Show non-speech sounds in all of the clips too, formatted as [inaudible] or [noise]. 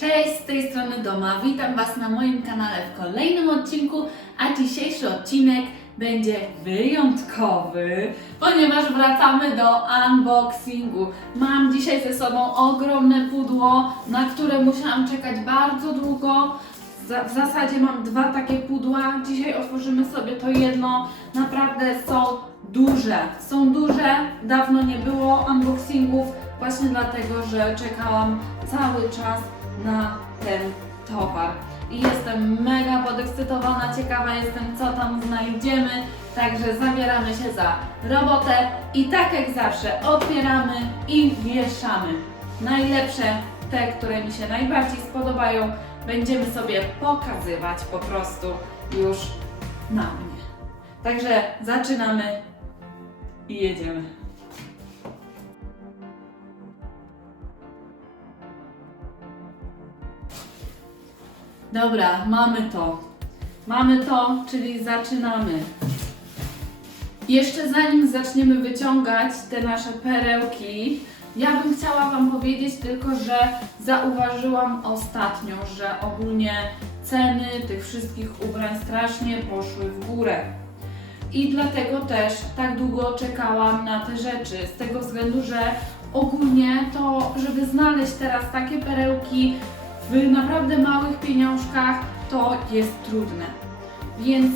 Cześć, z tej strony Doma. Witam Was na moim kanale w kolejnym odcinku, a dzisiejszy odcinek będzie wyjątkowy, ponieważ wracamy do unboxingu. Mam dzisiaj ze sobą ogromne pudło, na które musiałam czekać bardzo długo. W zasadzie mam dwa takie pudła. Dzisiaj otworzymy sobie to jedno. Naprawdę są duże. Są duże. Dawno nie było unboxingów, właśnie dlatego, że czekałam cały czas na ten towar. I jestem mega podekscytowana, ciekawa jestem, co tam znajdziemy. Także zabieramy się za robotę i tak jak zawsze otwieramy i wieszamy. Najlepsze, te, które mi się najbardziej spodobają, będziemy sobie pokazywać po prostu już na mnie. Także zaczynamy i jedziemy. Dobra, mamy to. Mamy to, czyli zaczynamy. Jeszcze zanim zaczniemy wyciągać te nasze perełki, ja bym chciała Wam powiedzieć tylko, że zauważyłam ostatnio, że ogólnie ceny tych wszystkich ubrań strasznie poszły w górę. I dlatego też tak długo czekałam na te rzeczy, z tego względu, że ogólnie to, żeby znaleźć teraz takie perełki w naprawdę małych pieniążkach, to jest trudne. Więc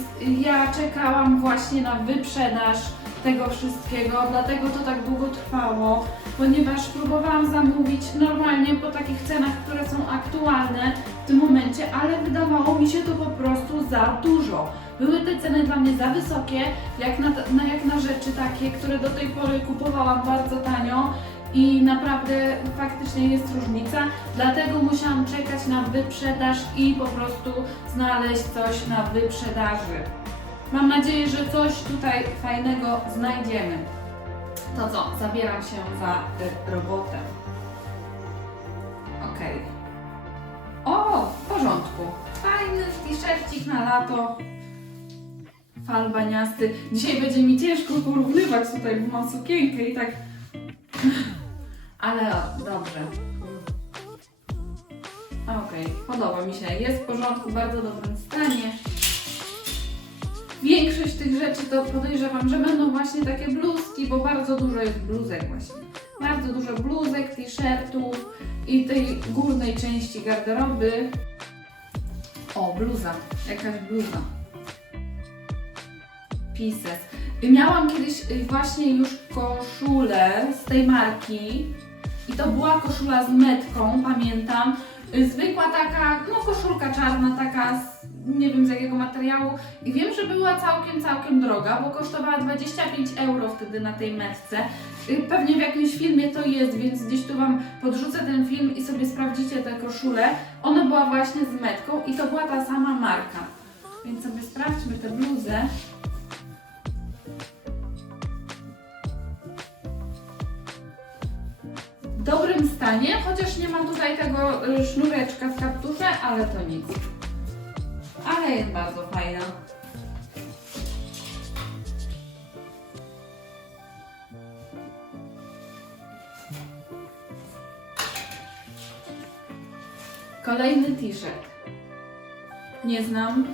ja czekałam właśnie na wyprzedaż tego wszystkiego, dlatego to tak długo trwało, ponieważ próbowałam zamówić normalnie po takich cenach, które są aktualne w tym momencie, ale wydawało mi się to po prostu za dużo. Były te ceny dla mnie za wysokie, jak na, na, jak na rzeczy takie, które do tej pory kupowałam bardzo tanio i naprawdę faktycznie jest różnica, dlatego musiałam czekać na wyprzedaż i po prostu znaleźć coś na wyprzedaży. Mam nadzieję, że coś tutaj fajnego znajdziemy. To co, zabieram się za y, robotę. Okej. O, w porządku. Fajny t-shircik na lato. Falbaniasty. Dzisiaj będzie mi ciężko porównywać tutaj, bo mam sukienkę i tak... Ale dobrze. Okej, podoba mi się. Jest w porządku, w bardzo dobrym stanie. Większość tych rzeczy to podejrzewam, że będą właśnie takie bluzki, bo bardzo dużo jest bluzek właśnie. Bardzo dużo bluzek, t-shirtów i tej górnej części garderoby. O, bluza. Jakaś bluza. Pieces. Miałam kiedyś y, właśnie już koszulę z tej marki i to była koszula z metką, pamiętam. Y, Zwykła taka, no koszulka czarna, taka, z, nie wiem z jakiego materiału. I wiem, że była całkiem, całkiem droga, bo kosztowała 25 euro wtedy na tej metce. Y, Pewnie w jakimś filmie to jest, więc gdzieś tu Wam podrzucę ten film i sobie sprawdzicie tę koszulę. Ona była właśnie z metką i to była ta sama marka. Więc sobie sprawdźmy tę bluzę. Dobrym stanie, chociaż nie ma tutaj tego y, sznureczka w kapturze, ale to nic. Ale jest bardzo fajna. Kolejny t-shirt. Nie znam.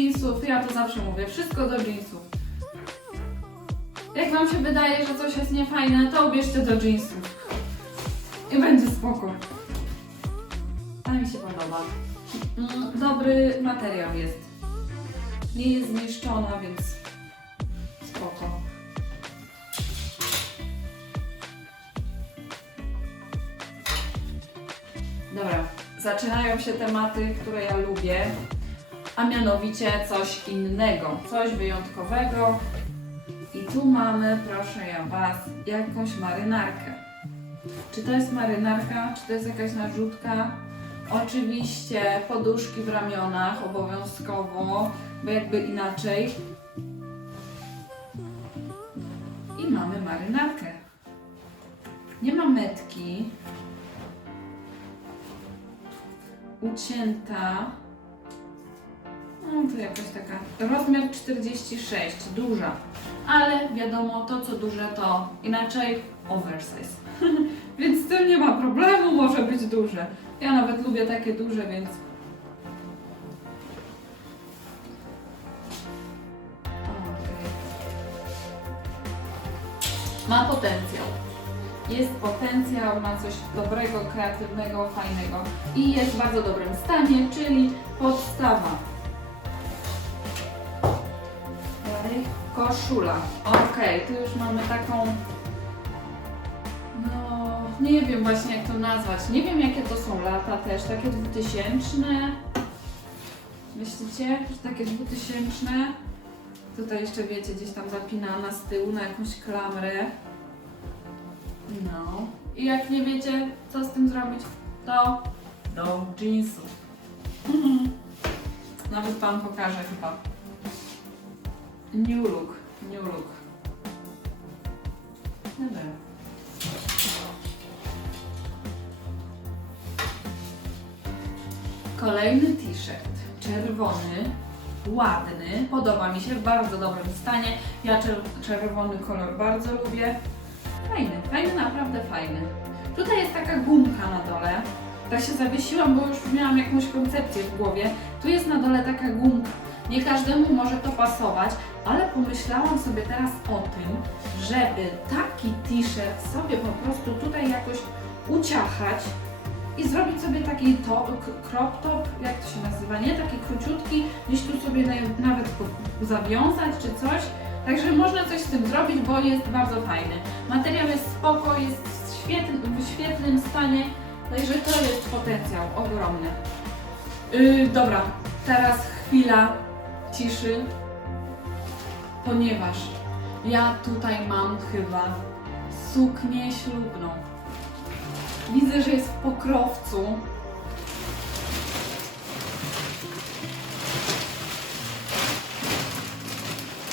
Jeansów, ja to zawsze mówię, wszystko do jeansów. Jak wam się wydaje, że coś jest niefajne, to ubierzcie do jeansów. I będzie spoko. Ale mi się podoba. Dobry materiał jest. Nie jest zniszczona, więc spoko. Dobra, zaczynają się tematy, które ja lubię a mianowicie coś innego, coś wyjątkowego. I tu mamy, proszę ja Was, jakąś marynarkę. Czy to jest marynarka, czy to jest jakaś narzutka? Oczywiście poduszki w ramionach obowiązkowo, bo jakby inaczej. I mamy marynarkę. Nie ma metki. Ucięta. To jakaś taka rozmiar 46, duża. ale wiadomo, to co duże to inaczej oversize. [laughs] więc z tym nie ma problemu, może być duże. Ja nawet lubię takie duże, więc. Ma potencjał. Jest potencjał na coś dobrego, kreatywnego, fajnego i jest w bardzo dobrym stanie, czyli podstawa. Koszula. Okej, tu już mamy taką. No, nie wiem właśnie jak to nazwać. Nie wiem jakie to są lata też, takie dwutysięczne. Myślicie, że takie dwutysięczne? Tutaj jeszcze wiecie, gdzieś tam zapinana z tyłu na jakąś klamrę. No. I jak nie wiecie, co z tym zrobić, to do jeansów. Mhm. Nawet Pan pokaże chyba. New look, new look. Dobra. Kolejny t-shirt. Czerwony, ładny, podoba mi się, w bardzo dobrym stanie. Ja czer- czerwony kolor bardzo lubię. Fajny, fajny, naprawdę fajny. Tutaj jest taka gumka na dole. Tak się zawiesiłam, bo już miałam jakąś koncepcję w głowie. Tu jest na dole taka gumka. Nie każdemu może to pasować, ale pomyślałam sobie teraz o tym, żeby taki t-shirt sobie po prostu tutaj jakoś uciachać i zrobić sobie taki to, k- crop top, jak to się nazywa, nie? Taki króciutki, gdzieś tu sobie na- nawet zawiązać czy coś. Także można coś z tym zrobić, bo jest bardzo fajny. Materiał jest spoko, jest w świetnym, w świetnym stanie, także to jest potencjał ogromny. Yy, dobra, teraz chwila ciszy, ponieważ ja tutaj mam chyba suknię ślubną. Widzę, że jest w pokrowcu.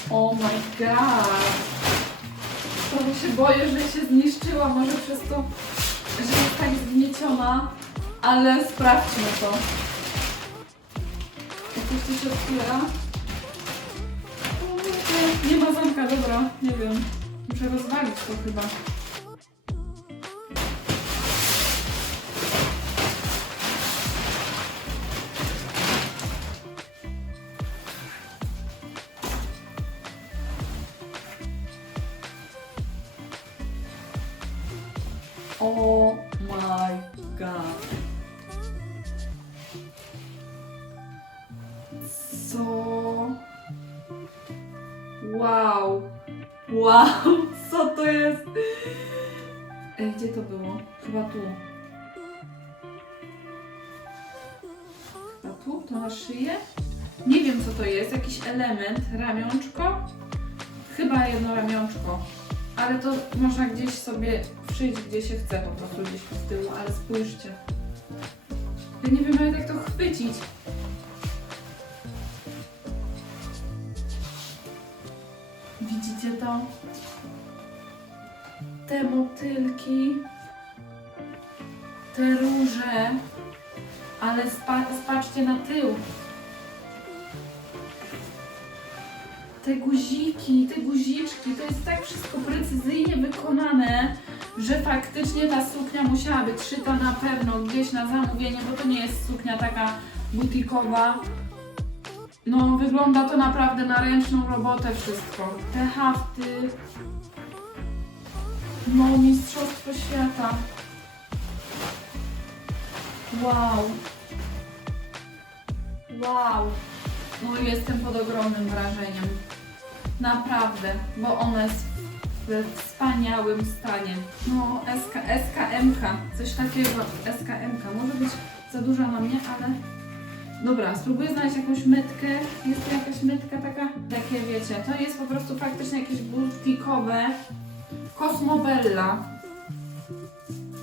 Oh my god! Trochę się boję, że się zniszczyła, może przez to, że jest tak zgnieciona, ale sprawdźmy to. Jakoś to się otwiera. Nie ma zamka, dobra, nie wiem. Muszę rozwalić to chyba. Wow. Wow, [laughs] co to jest? Ej, gdzie to było? Chyba tu. Chyba tu? To na szyję? Nie wiem co to jest, jakiś element, ramionczko? Chyba jedno ramionczko. Ale to można gdzieś sobie przyjść, gdzie się chce, po prostu gdzieś z tyłu, ale spójrzcie. Ja nie wiem nawet jak to chwycić. Te motylki, te róże, ale spa spatrzcie na tył. Te guziki, te guziczki, to jest tak wszystko precyzyjnie wykonane, że faktycznie ta suknia musiała być szyta na pewno gdzieś na zamówienie, bo to nie jest suknia taka butikowa. No, wygląda to naprawdę na ręczną robotę wszystko. Te hafty. No, mistrzostwo świata. Wow. Wow. No, jestem pod ogromnym wrażeniem. Naprawdę, bo ona jest we wspaniałym stanie. No, SK, SKMK, coś takiego, SKMK. Może być za duża na mnie, ale Dobra, spróbuję znaleźć jakąś metkę. Jest tu jakaś metka taka? Takie wiecie, to jest po prostu faktycznie jakieś butikowe. Cosmobella.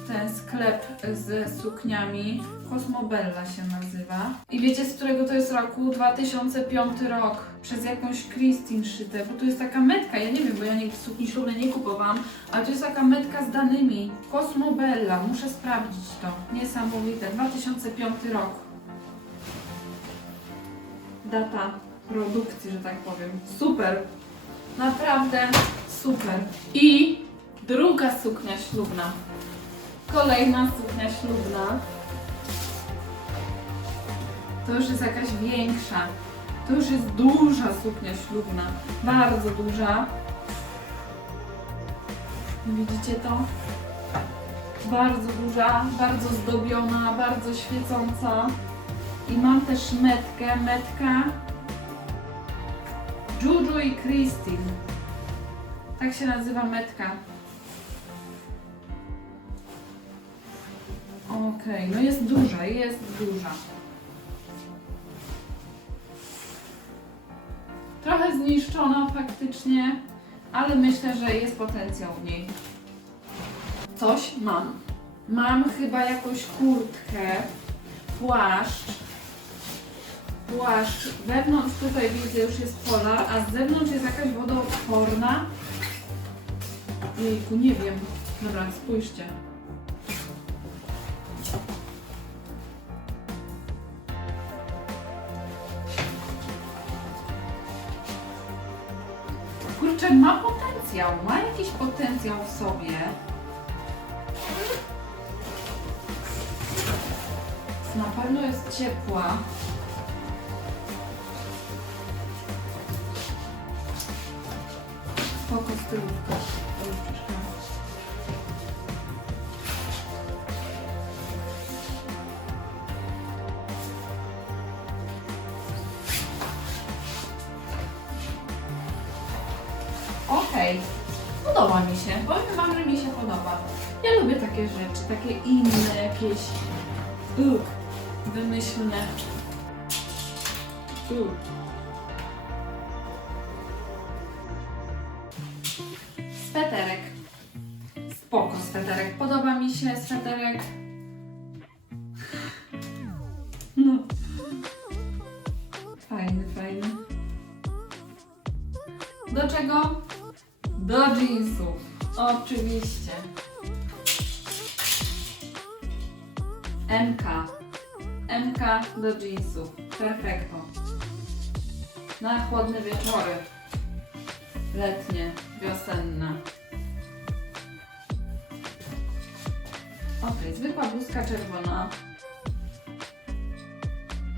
Ten sklep z sukniami. Cosmobella się nazywa. I wiecie z którego to jest roku? 2005 rok. Przez jakąś Christine szyte, bo tu jest taka metka, ja nie wiem, bo ja nigdy sukni ślubnej nie kupowałam, ale to jest taka metka z danymi. Cosmobella, muszę sprawdzić to. Niesamowite, 2005 rok data produkcji, że tak powiem. Super! Naprawdę super. I druga suknia ślubna. Kolejna suknia ślubna. To już jest jakaś większa. To już jest duża suknia ślubna. Bardzo duża. Widzicie to? Bardzo duża, bardzo zdobiona, bardzo świecąca. I mam też metkę, metka Juju i Christine. Tak się nazywa metka. Okej, no jest duża, jest duża. Trochę zniszczona faktycznie, ale myślę, że jest potencjał w niej. Coś mam. Mam chyba jakąś kurtkę, płaszcz. Płaszcz. Wewnątrz tutaj widzę już jest polar, a z zewnątrz jest jakaś wodoodporna. Jejku, nie wiem. Dobra, spójrzcie. Potencjał w sobie. Na pewno jest ciepła. Spoko stylówka. Ja lubię takie rzeczy, takie inne jakieś uk, wymyślne. Uk. Sweterek. Spoko sweterek. Podoba mi się sweterek. No. Fajny, fajny. Do czego? Do jeansów. Oczywiście. MK. MK do jeansów. Perfekto. Na chłodne wieczory. Letnie, wiosenne. Ok, zwykła bluzka czerwona.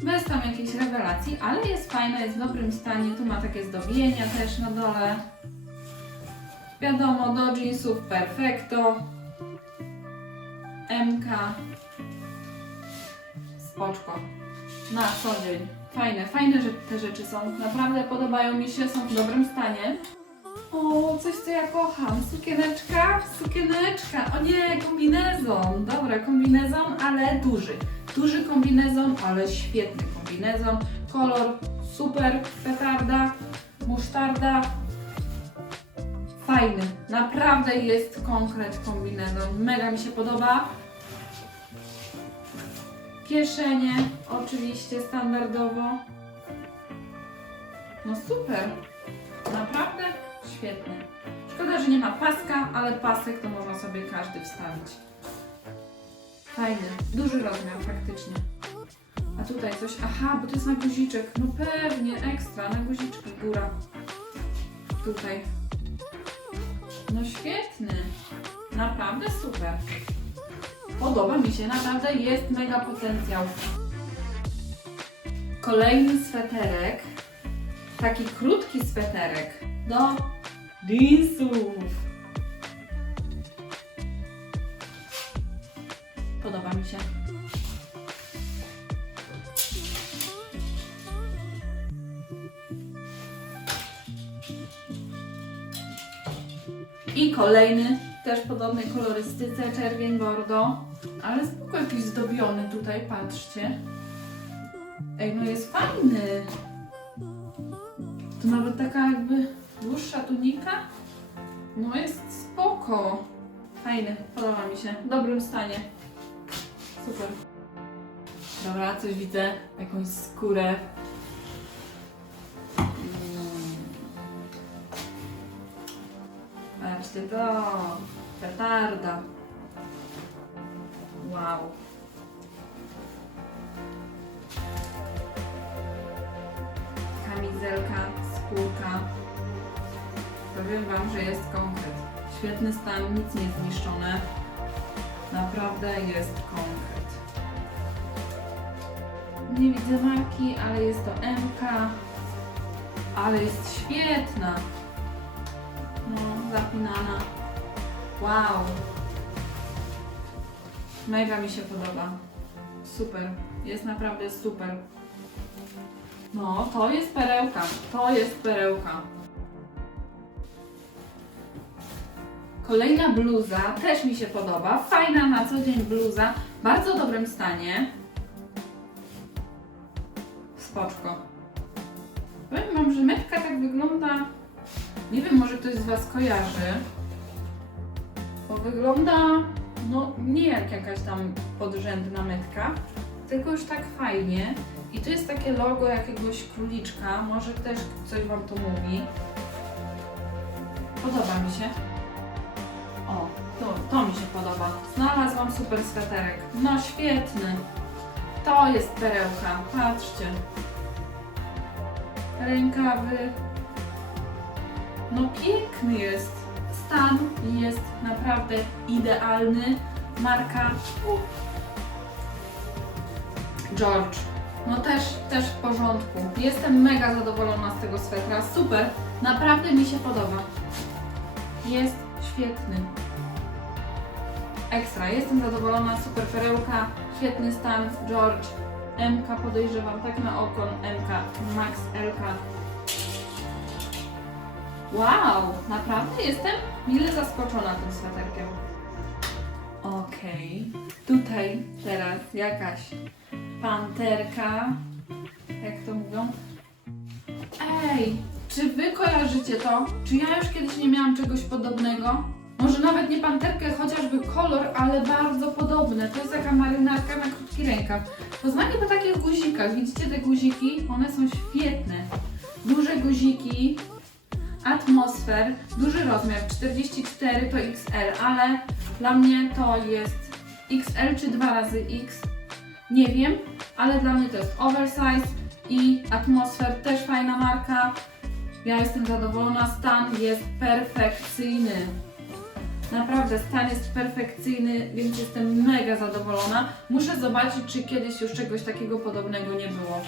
Bez tam jakiejś rewelacji, ale jest fajna, jest w dobrym stanie. Tu ma takie zdobienia też na dole. Wiadomo, do jeansów perfekto. MK. Spoczko. Na co dzień. Fajne, fajne że te rzeczy są. Naprawdę podobają mi się, są w dobrym stanie. O, coś co ja kocham. Sukieneczka, sukieneczka. O nie, kombinezon. Dobra, kombinezon, ale duży. Duży kombinezon, ale świetny kombinezon. Kolor super, petarda, musztarda. Fajny. Naprawdę jest konkret kombinezon. Mega mi się podoba. Kieszenie, oczywiście standardowo. No super. Naprawdę świetnie. Szkoda, że nie ma paska, ale pasek to można sobie każdy wstawić. Fajny, duży rozmiar faktycznie. A tutaj coś, aha, bo to jest na guziczek. No pewnie, ekstra, na guziczki, góra. Tutaj. No świetny. Naprawdę super. Podoba mi się, naprawdę jest mega potencjał. Kolejny sweterek. Taki krótki sweterek do jeansów. Podoba mi się. Kolejny, też podobnej kolorystyce, czerwień bordo, ale spoko jakiś zdobiony tutaj, patrzcie. Ej, no jest fajny. To nawet taka jakby dłuższa tunika. No jest spoko. Fajny, podoba mi się. W dobrym stanie. Super. Dobra, coś widzę. Jakąś skórę. Patrzcie to. Petarda. Wow. Kamizelka, skórka. Powiem Wam, że jest konkret. Świetny stan, nic nie zniszczone. Naprawdę jest konkret. Nie widzę marki, ale jest to MK. Ale jest świetna. No, zapinana. Wow. Mega mi się podoba. Super. Jest naprawdę super. No, to jest perełka. To jest perełka. Kolejna bluza też mi się podoba. Fajna na co dzień bluza. W bardzo dobrym stanie. Spoczko. Powiem Wam, że metka tak wygląda. Nie wiem, może ktoś z Was kojarzy. Bo wygląda, no nie jak jakaś tam podrzędna metka, tylko już tak fajnie. I tu jest takie logo jakiegoś króliczka. Może też coś Wam to mówi. Podoba mi się. O, to, to mi się podoba. Znalazłam super sweterek. No świetny. To jest perełka. Patrzcie. Rękawy. No piękny jest. Stan jest naprawdę idealny. Marka George. No też, też w porządku. Jestem mega zadowolona z tego swetra. Super. Naprawdę mi się podoba. Jest świetny. Ekstra. Jestem zadowolona. Super perełka. Świetny stan. George. MK podejrzewam. Tak na oko. MK. Max LK. Wow. Naprawdę jestem mile zaskoczona tym sweterkiem. Okej. Tutaj teraz jakaś panterka. Jak to mówią? Ej, czy wy kojarzycie to? Czy ja już kiedyś nie miałam czegoś podobnego? Może nawet nie panterkę, chociażby kolor, ale bardzo podobne. To jest taka marynarka na krótki rękaw. Poznanie po takich guzikach. Widzicie te guziki? One są świetne. Duże guziki, atmosfer, duży rozmiar 44 to XL, ale dla mnie to jest XL czy 2 razy X. Nie wiem, ale dla mnie to jest oversize i atmosfer też fajna marka. Ja jestem zadowolona, stan jest perfekcyjny. Naprawdę stan jest perfekcyjny, więc jestem mega zadowolona. Muszę zobaczyć, czy kiedyś już czegoś takiego podobnego nie było.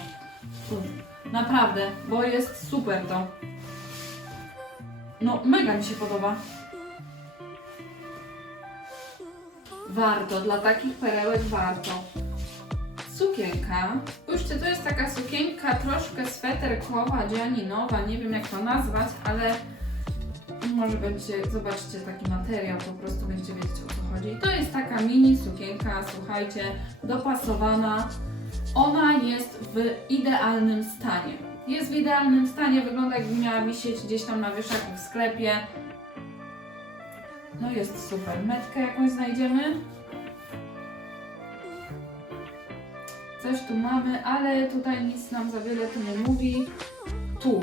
Naprawdę, bo jest super to. No, mega mi się podoba. Warto, dla takich perełek warto. Sukienka. Spójrzcie, to jest taka sukienka troszkę sweterkowa, dzianinowa, nie wiem jak to nazwać, ale może będziecie, zobaczcie taki materiał, po prostu będziecie wiedzieć o co chodzi. To jest taka mini sukienka, słuchajcie, dopasowana. Ona jest w idealnym stanie. Jest w idealnym stanie, wygląda jakby miała wisieć gdzieś tam na wieszaku w sklepie. No jest super. Metkę jakąś znajdziemy. Coś tu mamy, ale tutaj nic nam za wiele tu nie mówi. Tu.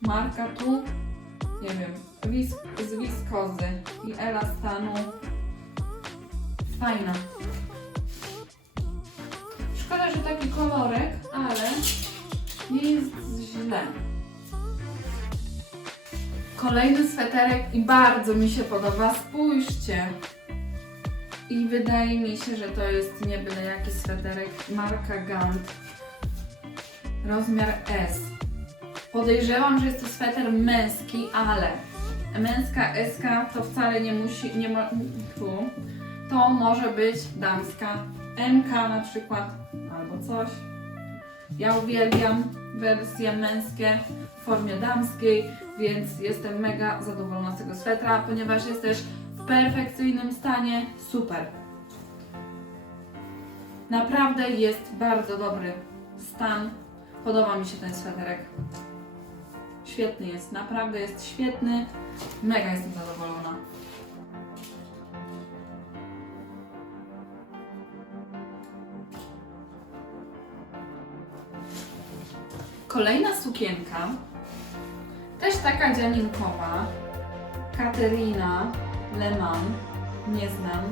Marka tu. Nie wiem. Wis z wiskozy i elastanu. Fajna. Szkoda, że taki kolorek, ale nie jest źle. Kolejny sweterek i bardzo mi się podoba. Spójrzcie. I wydaje mi się, że to jest nie byle jaki sweterek. Marka Gant. Rozmiar S. Podejrzewam, że jest to sweter męski, ale męska SK to wcale nie musi, nie ma, tu. To może być damska MK na przykład, albo coś. Ja uwielbiam wersje męskie w formie damskiej, więc jestem mega zadowolona z tego swetra, ponieważ jest też w perfekcyjnym stanie. Super. Naprawdę jest bardzo dobry stan. Podoba mi się ten sweterek. Świetny jest, naprawdę jest świetny. Mega jestem zadowolona. Kolejna sukienka, też taka dzianinkowa, Katerina Leman, nie znam.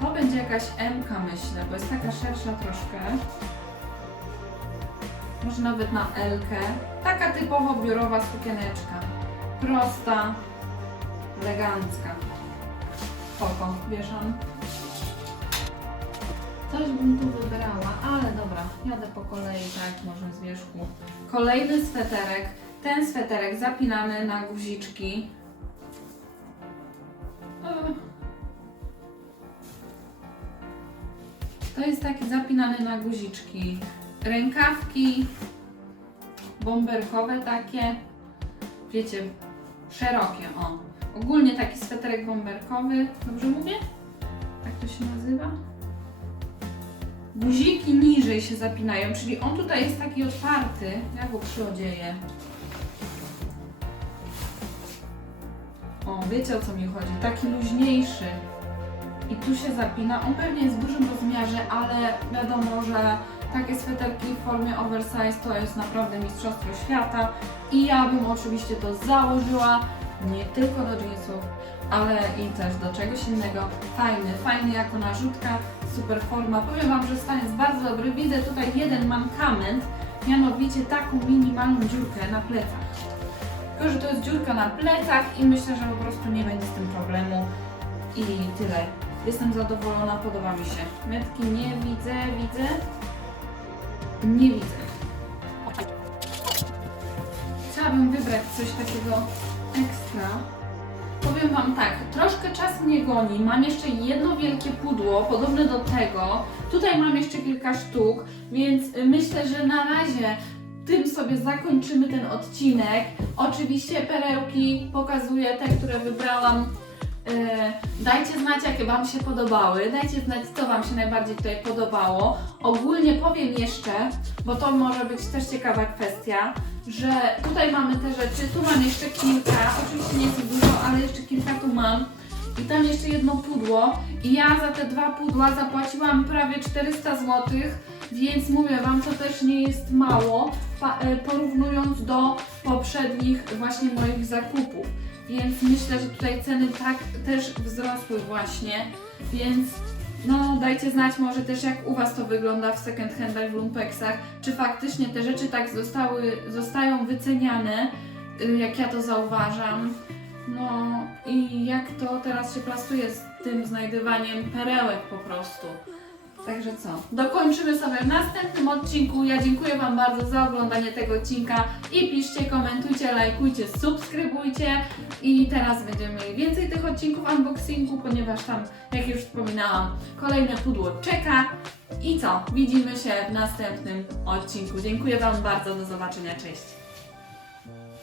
To będzie jakaś MK myślę, bo jest taka szersza troszkę. Może nawet na L. -kę. Taka typowo biurowa sukieneczka. prosta, elegancka. Spoko, wieszam. Coś bym tu jadę po kolei, tak, może z wierzchu. Kolejny sweterek. Ten sweterek zapinany na guziczki. To jest taki zapinany na guziczki. Rękawki bomberkowe takie, wiecie, szerokie, o. Ogólnie taki sweterek bomberkowy, dobrze mówię? Tak to się nazywa? Guziki niżej się zapinają, czyli on tutaj jest taki otwarty. Ja go przyodzieję. O, wiecie o co mi chodzi? Taki luźniejszy. I tu się zapina. On pewnie jest w dużym rozmiarze, ale wiadomo, że takie sweterki w formie oversize to jest naprawdę mistrzostwo świata. I ja bym oczywiście to założyła nie tylko do jeansów, ale i też do czegoś innego. Fajny, fajny jako narzutka, super forma. Powiem Wam, że stan jest bardzo dobry. Widzę tutaj jeden mankament, mianowicie taką minimalną dziurkę na plecach. Tylko, że to jest dziurka na plecach i myślę, że po prostu nie będzie z tym problemu. I tyle. Jestem zadowolona, podoba mi się. Metki nie widzę, widzę. Nie widzę. Chciałabym wybrać coś takiego ekstra. Powiem Wam tak, troszkę czas mnie goni. Mam jeszcze jedno wielkie pudło, podobne do tego. Tutaj mam jeszcze kilka sztuk, więc myślę, że na razie tym sobie zakończymy ten odcinek. Oczywiście perełki pokazuję te, które wybrałam. E, Dajcie znać, jakie Wam się podobały. Dajcie znać, co Wam się najbardziej tutaj podobało. Ogólnie powiem jeszcze, bo to może być też ciekawa kwestia, że tutaj mamy te rzeczy, tu mam jeszcze kilka, oczywiście nie jest dużo, ale jeszcze kilka tu mam. I tam jeszcze jedno pudło i ja za te dwa pudła zapłaciłam prawie 400 zł, więc mówię Wam, to też nie jest mało, e, porównując do poprzednich właśnie moich zakupów. Więc myślę, że tutaj ceny tak też wzrosły właśnie, więc no dajcie znać może też jak u Was to wygląda w second handach, w lumpeksach, czy faktycznie te rzeczy tak zostały, zostają wyceniane, y, jak ja to zauważam. No i jak to teraz się plastuje z tym znajdywaniem perełek po prostu. Także co? Dokończymy sobie w następnym odcinku. Ja dziękuję Wam bardzo za oglądanie tego odcinka i piszcie, komentujcie, lajkujcie, subskrybujcie. I teraz będziemy mieli więcej tych odcinków unboxingu, ponieważ tam, jak już wspominałam, kolejne pudło czeka. I co? Widzimy się w następnym odcinku. Dziękuję Wam bardzo. Do zobaczenia. Cześć.